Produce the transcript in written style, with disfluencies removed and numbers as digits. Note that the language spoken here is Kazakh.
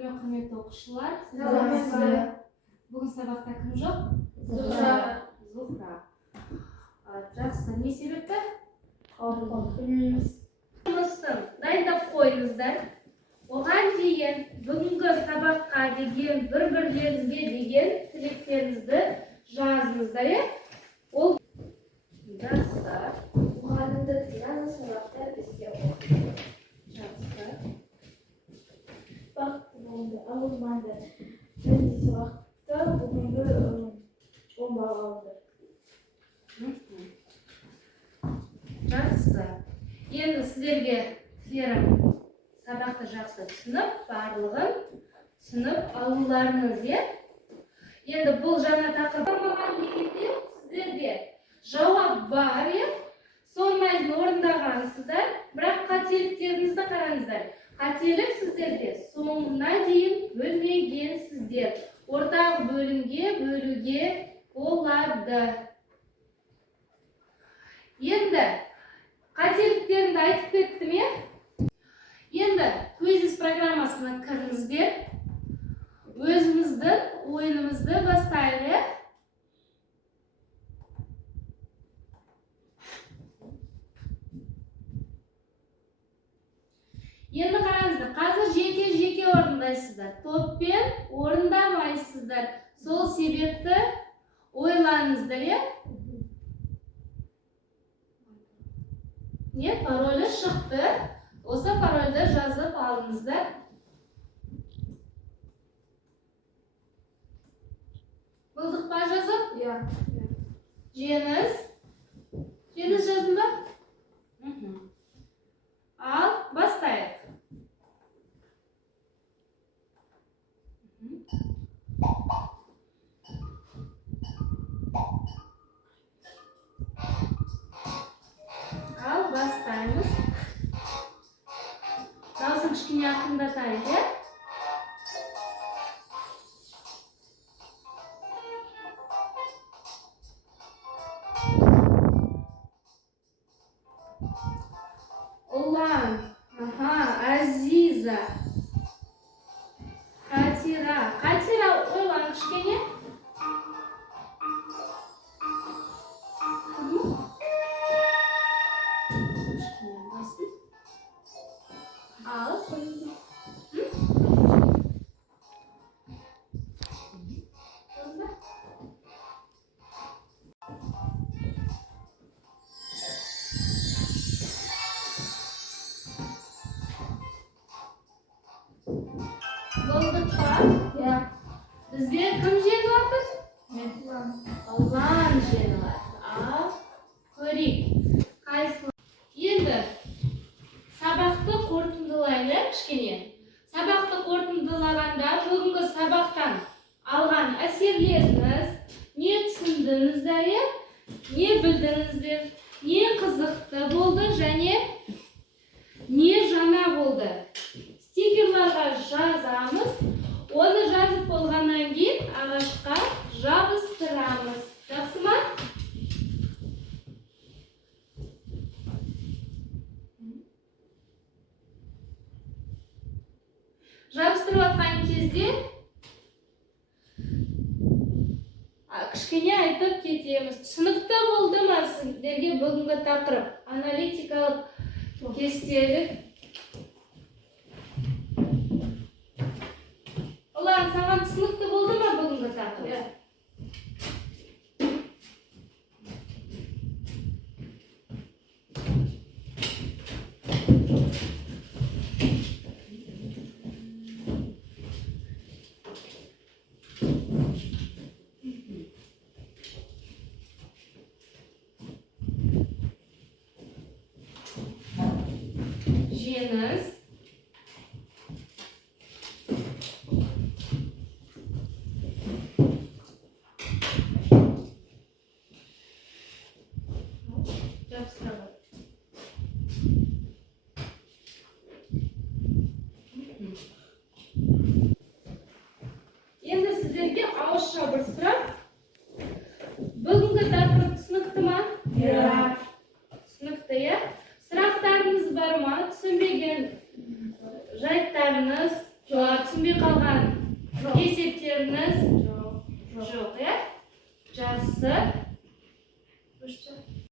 күні құрметті оқушылар. Сәлеметсіз. Бүгін сабақта кім жоқ? Зухра. Жақсы, не себепті? Білмейміз. Дайындап қойыңыздар. Оған дейін бүгінгі сабаққа деген бір-бірлеріңізге деген тілектеріңізді жазыңыздар. Ол жақсы. Мұғалімді тыңдаңыз, сабақтар бізге оқиды. Жақсы. Бақытты болды, ауызманды. Бірінші сабақта бүгінгі 10 бал алды. Жақсы. Енді сіздерге тілерім сабақты жақсы түсініп, барлығын түсініп алуларыңыз. Енді бұл жаңа тақырып болмаған дегенде сіздерде жауап бар. Соны орындағансыздар, бірақ қателіктеріңізді қараңыздар. Қателік сіздерде соңына дейін бөлмегенсіздер. Ортақ бөлімге бөлуге болады. Енді қателіктерімді айтып кеттім. Енді көзіс программасына кіріңіздер. Өзіміздің ойынымызды бастайлы. Енді қараңыздар, қазір жеке орындайсыздар. Топпен орындамайсыздар. Сол себепті ойлаңыздар. Не паролі шықты. Осы парольді жазып алыңыздар. Бұлдық ба жазып? Жеңіз. Жеңіз жаздың ба? Ал, бастайық. Ал, бастаймыз. Даусын кішкене ақындатайық. Ұлан, Азиза, Қатира ойлан кішкене. Ал. Болдық па? Бізде кім жеңіп атыр? Ұлан жеңіп атыр. Ал, көрейік. Енді сабақты қорытындылайлы кішкене. Сабақты қорытындылағанда бүгінгі сабақтан алған әсерлеріңіз, не түсіндіңіздер, не білдіңіздер, не қызықты болды және не жаңа болды. Стикерларға жазамыз. Оны жазып болғаннан кейін ағашқа жабыстырамыз. Жақсы ма? Жабыстырып атқан кезде кішкене айтып кетеміз. Түсінікті болды ма сіздерге бүгінгі тақырып? Аналитикалық кестелік. Ұлан, саған түсінікті болды ма бүгінгі тақырып? Жеңіз. Енді сіздерге ауызша бір сұрақ. Бүгінгі тақырып түсінікті ма? Түсінікті, сұрақтарыңыз бар ма? Түсінбеген жайттарыңыз, tushunmay qolgan Yo'q. esepteriniz Yo'q. yo'q, ya? Yaxshi.